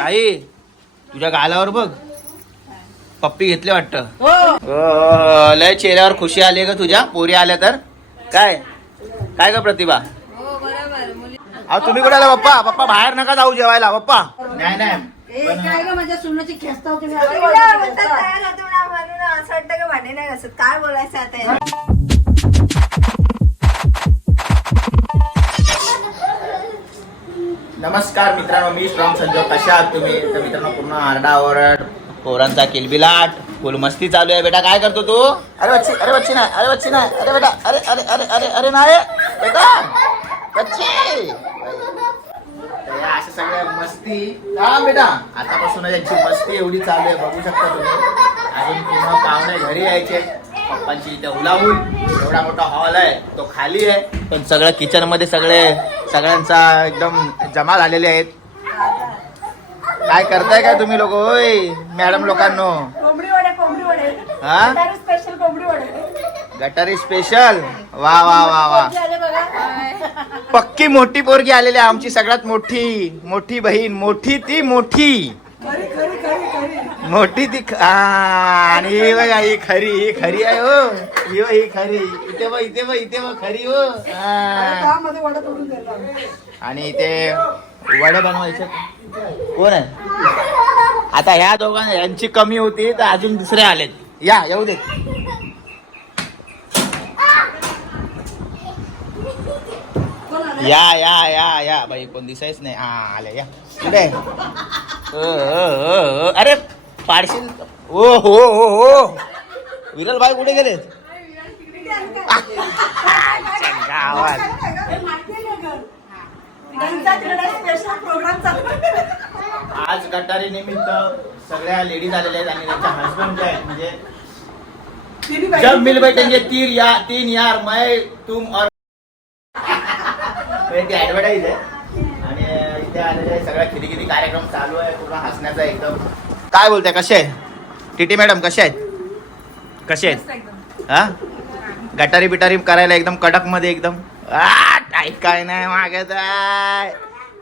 आई तुझ्या गालावर बघ. पप्पी घेतले वाटतं. हो. लय चेहऱ्यावर खुशी आली का तुझ्या. पोरी आल्या तर. काय? काय का प्रतिभा? हो अहो तुम्ही कुठे आला पप्पा? पप्पा बाहेर नका जाऊ जेवायला पप्पा. नाही नाही. काय माझ्या सुनाची खेचता होती मी मुलीला म्हणतात नमस्कार मित्रांनो मी स्ट्रॉंग संजोग. कशा आहात तुम्ही? तर मित्रांनो पूर्ण आरडा ओरड पोरांचा किलबिलाट फुल मस्ती चालू आहे बेटा. काय करतो तू? अरे बच्ची अरे बच्ची नाही अरे बच्ची नाही. अरे बेटा अरे अरे अरे अरे अरे नाही. बेटा बच्ची. तर या अशा सगळ्या मस्ती. हा बेटा. आतापासून यांची मस्ती एवढी चालू आहे. बघू शकता तुम्ही. अजून पूर्ण पाहुणे घरी यायचे. पप्पांची इथे हुलाहुल एवढा मोठा हॉल आहे. तो खाली आहे. पण सगळं किचनमध्ये सगळे सगळ्यांचा एकदम जमा झालेले आहेत. काय करताय काय तुम्ही लोक? होय मॅडम लोकांनो. हा? स्पेशल कोंबडी वडे गटारी स्पेशल वा वा वा वा. पक्की मोठी पोरगी आलेली आहे आमची सगळ्यात मोठी. मोठी बहीण मोठी ती मोठी. मोठी ती आणि ही बघा ही खरी ही खरी आहे हो. ही बघ, ही खरी. इथे बघ इथे बघ इथे बघ खरी हो. आणि इथे वडे बनवायचे. कोण आहे? आता ह्या दोघांना यांची कमी होती तर अजून दुसरे आलेत. या येऊ दे. या या या या. बाई कोण दिसायच नाही. हा आले या. कुठे अ, अ, अ, अ. अरे! पाडशील? ओ हो हो हो. विरल भाई कुठे गेले चालू आज गटारी निमित्त सगळ्या लेडीज आलेल्या आहेत आणि त्यांच्या हसबंड जे आहेत म्हणजे जब बाई- मिल बैठेंगे तीन या तीन यार मैं तुम और ती ऍडव्हर्टाईज आहे. आणि इथे आलेले सगळा किती किती कार्यक्रम चालू आहे. पूर्ण हसण्याचा एकदम काय बोलताय? कसे आहे टीटी मॅडम कसे आहेत? कसे आहेत? हा? गटारी बिटारी करायला एकदम कडकमध्ये एकदम टाईट काय नाही मागत आहे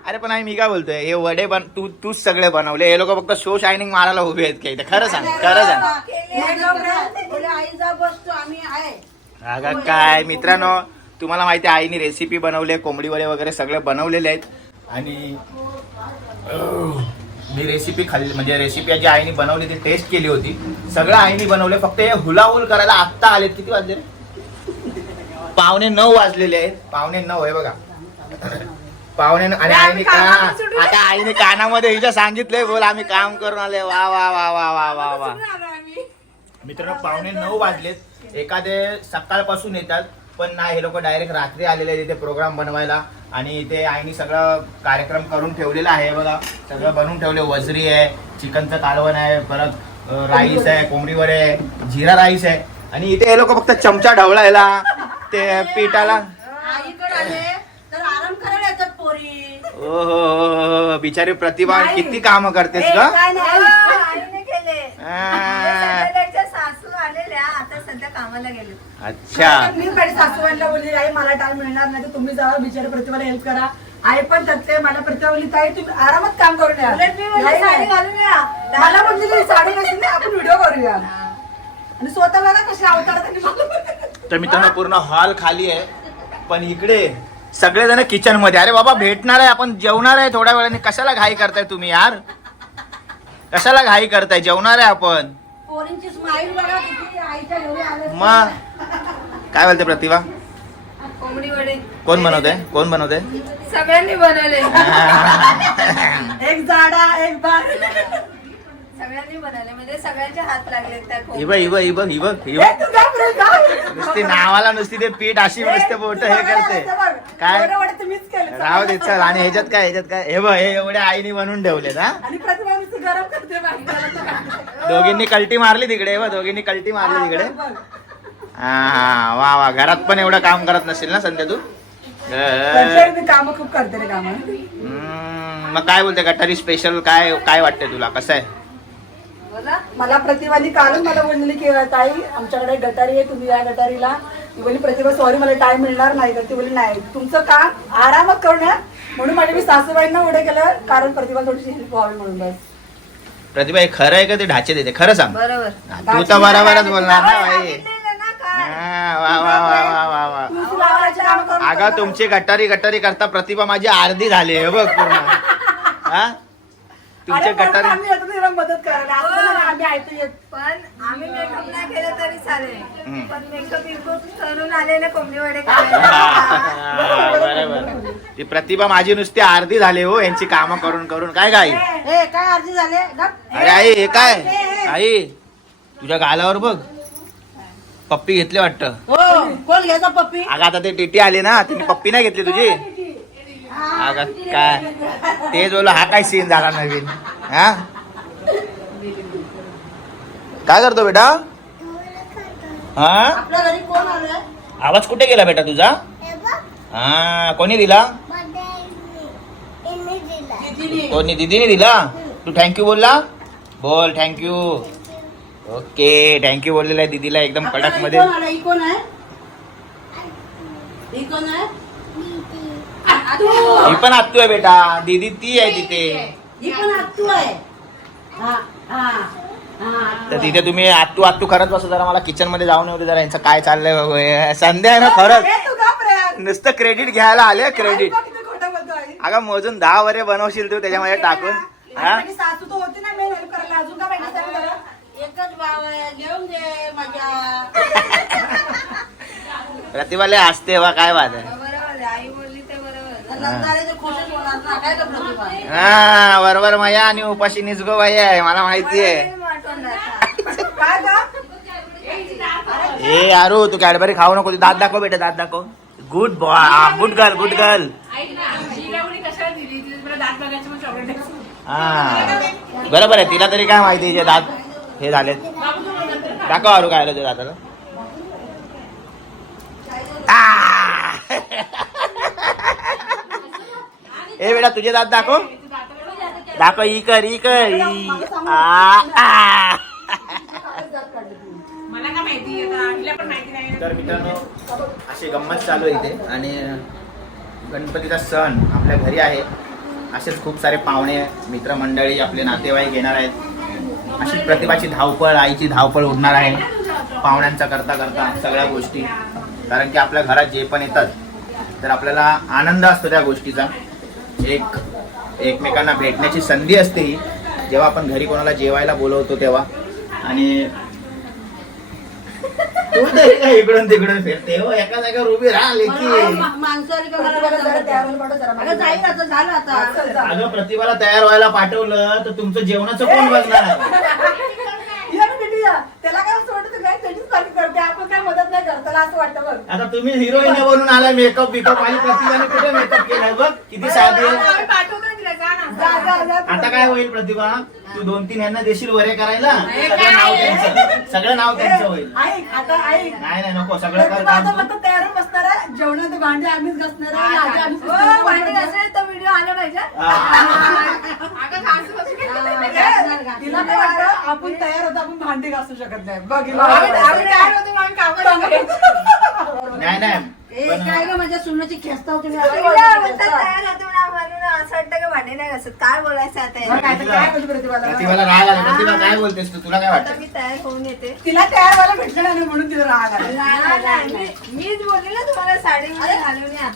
अरे पण आम्ही मी काय बोलतोय? हे वडे बन तू तूच सगळे बनवले. हे लोक फक्त शो शायनिंग मारायला उभे आहेत का इथे. खरं सांग खरं सांग. आई अगं काय? मित्रांनो तुम्हाला माहिती आहे आईने रेसिपी बनवली कोंबडी वडे वगैरे सगळे बनवलेले आहेत. आणि मी रेसिपी खाल्ली म्हणजे रेसिपी जी आईने बनवली ती टेस्ट केली होती. सगळं आईने बनवले फक्त हे हुलाहुल करायला आत्ता आलेत. किती वाजले? पावणे नऊ वाजलेले आहेत. पावणे नऊ आहे बघा. पावणे नऊ. आणि आईने का आता आईने कानामध्ये हिच्या सांगितलंय बोल आम्ही काम करून आले वा वा वा वा वा वा वा. मित्रांनो पावणे नऊ वाजलेत. एखादे सकाळपासून येतात. पण नाही हे लोक डायरेक्ट रात्री आलेले आहेत इथे प्रोग्राम बनवायला. आणि इथे आईने सगळं कार्यक्रम करून ठेवलेला आहे बघा. सगळं बनवून ठेवले. वजरी आहे चिकनचं कालवण आहे परत राईस आहे कोंबडी वडे आहे जिरा राईस आहे. आणि इथे हे लोक फक्त चमचा ढवळायला ते पिठाला. हो बिचारी प्रतिभा. किती काम करतेस गेले. अच्छा. सासूबाईला बोलली आई मला टाइम मिळणार नाही तर तुम्ही जावा बिचारे प्रतिभाला हेल्प करा. आई पण थकते मला प्रतिभा बोलली ताई तुम्ही आरामात काम करून या. उलट मी म्हणलं नाही, साडी नाही. घालून या. मला म्हणजे ती साडी नसेल ना आपण व्हिडिओ करूया. आणि स्वतः बघा कशी अवतार त्यांनी. तर मित्रांनो पूर्ण हॉल खाली आहे. पण इकडे सगळेजण किचनमध्ये. अरे बाबा भेटणार आहे आपण जेवणार आहे थोड्या वेळाने. कशाला घाई करताय तुम्ही यार? कशाला घाई करताय? जेवणार आहे आपण. पोरींची स्माईल बघा किती आईच्या घरी आले मग काय बोलते प्रतिभा? कोंबडी वडे. कोण बनवते? कोण बनवते? सगळ्यांनी बनवले. एक जाडा एक बार. सगळ्यांनी बनवले म्हणजे सगळ्यांचे हात लागले त्या हि हि हि हि हि. नुसती नावाला नुसती ते पीठ अशी नुसते बोट हे करते. काय? तुम्हीच केलं. राहू दे चल. आणि ह्याच्यात काय ह्याच्यात काय? हे बघ हे एवढे आईने बनवून ठेवलेत हा? आणि प्रतिभा नुसती गरम करते बाई. दोघींनी कल्टी मारली तिकडे बघ दोघींनी कल्टी मारली तिकडे. बघ. हा वा वा. घरात पण एवढं काम करत नसेल ना संध्या तू? काम खूप करते रे काम. मग काय बोलते गटारी स्पेशल काय काय वाटते तुला? कसं आहे? बोला. मला प्रतिभानी कालच मला बोललेली की ताई आमच्याकडे गटारी आहे तुम्ही या गटारीला. ती बोली प्रतिभा सॉरी मला टाइम मिळणार नाही. का ती बोली नाही तुमचं काम आरामात करून या. म्हणून माझ्या मी सासूबाईंना उडे केलं कारण प्रतिभा थोडीशी हेल्प व्हावी म्हणून बस. प्रतिभा हे खरं आहे का ते ढाचे देते खरं सांग. बरोबर. तू तर बरोबरच बोलणार ना बाई सांगितलेलं ना काय हा, वा वा वा वा वा वा तुमची लावायची कामं करून अगं तुमची गटारी गटारी करता प्रतिभा माझी अर्धी झाली हे बघ पूर्ण. हा? तुमचे अरे गटारी आम्ही येतो तिला मदत करायला. असं नाही ना, आम्ही ऐकतो येत. पण आम्ही मेकअप नाही केलं तरी चालेल. हम्म. पण मेकअप बिकअप करून आलेले कोंबडी वडे हा, बरोबर. ती प्रतिभा माझी नुसती अर्धी झाली हो यांची कामं करून करून. काय काय ए काय अर्धी झाले? अरे आई हे काय? आई तुझ्या गालावर बघ. पप्पी घेतली वाटतं. हो कोण घ्यायचा पप्पी? अगं आता ते टीटी आले ना तिने पप्पी नाही घेतली तुझी. अगं काय? तेच बोल हा काय सीन झाला नवीन? हा? काय करतो बेटा? हा? आपल्या घरी कोण आलंय? आवाज कुठे गेला बेटा तुझा? हा कोणी दिला. कोणी दीदीने दिला? तू थँक्यू बोलला? बोल थँक्यू ओके थँक्यू बोललेला आहे दीदीला एकदम कडकमध्ये? ही आहे. ही. ही पण आत्तू आहे बेटा. दीदी ती आहे तिथे. ही पण आत्तू आहे. हा हा हा. तर तिथे तुम्ही आत्तू आत्तू करत बसा जरा. मला किचनमध्ये जाऊन येऊ दे जरा. यांचं काय चाललंय बघू हे. संध्या आहे ना खरंच. नुसतं क्रेडिट घ्यायला आले क्रेडिट. अगं मोजून दहा वरे बनवशील तू त्याच्यामध्ये टाकून. हा? सासू तर होती ना मेन हेल्प करायला. अजून घेऊन माझ्या प्रतिभाले असते वा काय वाद आहे. बरोबर आई बोलली ते हा बरोबर माया आणि उपाशी निसगो बाई आहे मला माहिती आहे. ए यारू तू कॅडबरी खाऊ नको तू दात दाखव बेटा दात दाखव. Good boy good girl good girl हा. बरोबर आहे तिला तरी काय माहिती दात? हे झालेत दाखव आरू काय आलं ते दाताला आ! ए बेटा तुझे दात दाखव. दाखव ई कर ई कर. तर मित्रांनो अशी गंमत चालू आहे इथे. आणि गणपतीचा सण आपल्या घरी आहे. असेच खूप सारे पाहुणे मित्रमंडळी आपले नातेवाईक येणार आहेत. अशी प्रतिभाची धावपळ आईची धावपळ उडणार आहे. पाहुण्यांचा करता करता सगळ्या गोष्टी. कारण की आपल्या घरात जे पण येतात तर आपल्याला आनंद असतो त्या गोष्टीचा. एक एकमेकांना भेटण्याची संधी असते ही. जेव्हा आपण घरी कोणाला जेवायला बोलवतो तेव्हा. आणि तू तरी काय इकडून तिकडून फिरते. हो एका जागेवर उभी राहा लेकी प्रतिभाला जरा द्यायला पाठव जरा अगं जाईल आता झालं आता. अगं प्रतिभाला तयार व्हायला पाठवलं तर तुमचं जेवणाचं कोण बघणार. त्याला काय असं वाटतं काय? त्याचीच पाठी करते. आपण काय मदत नाही करत त्याला असं वाटतं बघ. आता तुम्ही हिरोईन बनून आला मेकअप बिकअप आणि प्रतिभाने कुठे मेकअप केलाय? बघ किती साधी आहे. जा जा जा. आता काय होईल प्रतिभा? तू दोन तीन यांना देशील वरे करायला? सगळं नाव त्यांचं. सगळं नाव त्यांचं होईल. ऐक आता ऐक. नाही नाही नको सगळं कर तयार बसणार आहे. जेवणाचे भांडे आम्हीच घासणार आहे लादी आम्हीच हो, घासणार आहे. भांडी घासायला तर व्हिडिओ आला पाहिजे. हा. तिला काय वाटतं? आपण तयार होतो आपण भांडी घासू शकत नाही. बघ हिला आम्ही- वाटतं. आम्ही तयार होतो म्हणून कामाला गेलो. नाही नाही. ए पण- काय ग माझ्या सुनाची खेचता होती मी पहिला म्हणतात तयार होतो ना म्हणून असं वाटतं की भांडी नाही काय बोलायचं आता मग याच्यात? काय तर काय बोलू प्रतिभाला प्रतिभाला राग आला प्रतिभा काय बोलतेस तू? तुला काय आता वाटतं? मी तयार होऊन येते. तिला तयार व्हायला भेटलं नाही म्हणून तिला राग आला. नाही, नाही, मी- मीच बोलली ना तुम्हाला साडीमध्ये घालून या.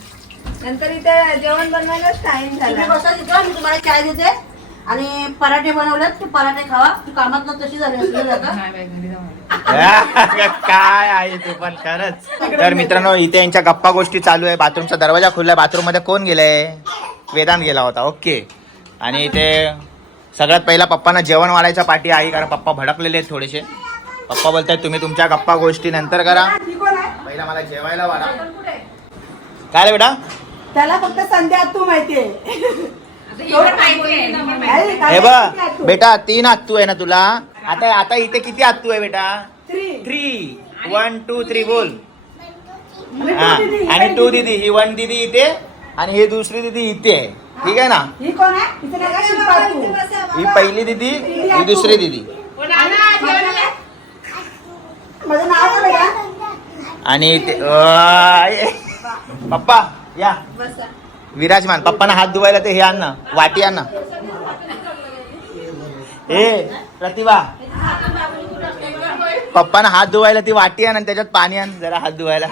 नंतर इथे जेवण बनवायलाच टाइम तुम्ही झाला बसा तिथं मी तुम्हाला चाय देते. आणि पराठे बनवलेत ते पराठे खावा. तू कामात तशी झाली असली जाता काय आहे ते पण खरंच. तर मित्रांनो इथे यांच्या गप्पा गोष्टी चालू आहे. बाथरूमचा दरवाजा खुललाय बाथरूममध्ये कोण गेलाय? वेदांत गेला होता. ओके. आणि इथे सगळ्यात पहिला पप्पांना जेवण वाढायच्या पाठी आहे कारण पप्पा भडकलेले आहेत थोडेसे. पप्पा बोलतायत तुम्ही तुमच्या गप्पा गोष्टी नंतर करा. ती कोण आहे पहिला मला जेवायला वाढा. काय रे बेटा? त्याला फक्त संध्या तू माहितीये. हे बघ बेटा तीन आत्तू आहे ना तुला? आता आता इथे किती आत्तू आहे बेटा? Three three one two three बोल. हा. आणि टू दिदी. ही वन दिदी इथे. आणि ही दुसरी दिदी इथे आहे. ठीक आहे ना? ही. कोण आहे? तिचं नाव काय शिल्पा तू? ही पहिली दिदी ही दुसरी दिदी. माझं नाव काय बेटा आणि ते-. पप्पा या. बसा. विराजमान पप्पाना हात धुवायला ते हे आण ना वाटी आण ना. ए प्रतिभा. पप्पाना हात धुवायला ती वाटी आण आणि त्याच्यात पाणी आण जरा हात धुवायला.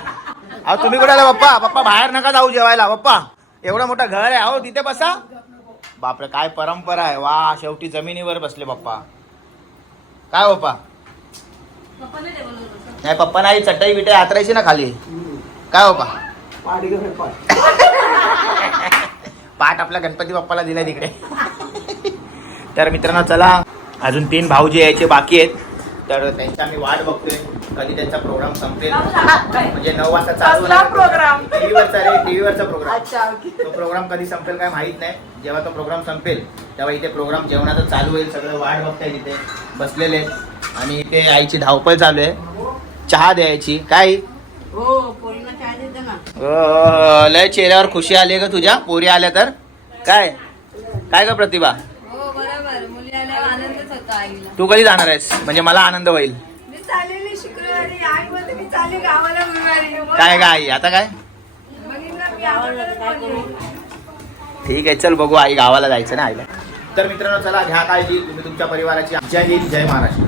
अहो तुम्ही कुठे आला पप्पा? पप्पा बाहेर नका जाऊ जेवायला पप्पा. एवढं मोठं घर आहे अहो तिथे बसा. बापरे काय परंपरा आहे. वा शेवटी जमिनीवर बसले पप्पा. काय हो पप्पा? नाही पप्पा नाही चटई बिटाई आतरायची ना खाली. काय हो पप्पा? पाठ आपल्या गणपती बाप्पाला दिलाय तिकडे. तर मित्रांनो चला. अजून तीन भाऊजी यायचे बाकी आहेत. तर त्यांची आम्ही वाट बघतोय. कधी त्यांचा प्रोग्राम संपेल. म्हणजे नऊ वाजता चालू कसला program? टीव्हीवरचा रे टीव्हीवरचा प्रोग्राम अच्छा ओके. तो प्रोग्राम कधी संपेल काय माहीत नाही. जेव्हा तो प्रोग्राम संपेल तेव्हा इथे प्रोग्राम जेवणाचा चालू होईल. सगळं वाट बघताय तिथे. बसलेले आहेत. आणि इथे आईची धावपळ चालू आहे. चहा द्यायची. काय? हो पोरीला चहा देते ना. अ, लय चेहऱ्यावर खुशी आली का तुझ्या? पोरी आल्या तर? काय? काय का प्रतिभा हो बरोबर मुली आल्यावर आनंदच होतो आईला तू कधी जाणार आहेस? म्हणजे मला आनंद होईल. काय काय? आता काय. ठीक आहे चल बघू आई गावाला जायचं ना आईला. तर मित्रांनो चला घ्या काळजी. तुम्ही तुमच्या परिवाराची जय हिंद जय महाराष्ट्र.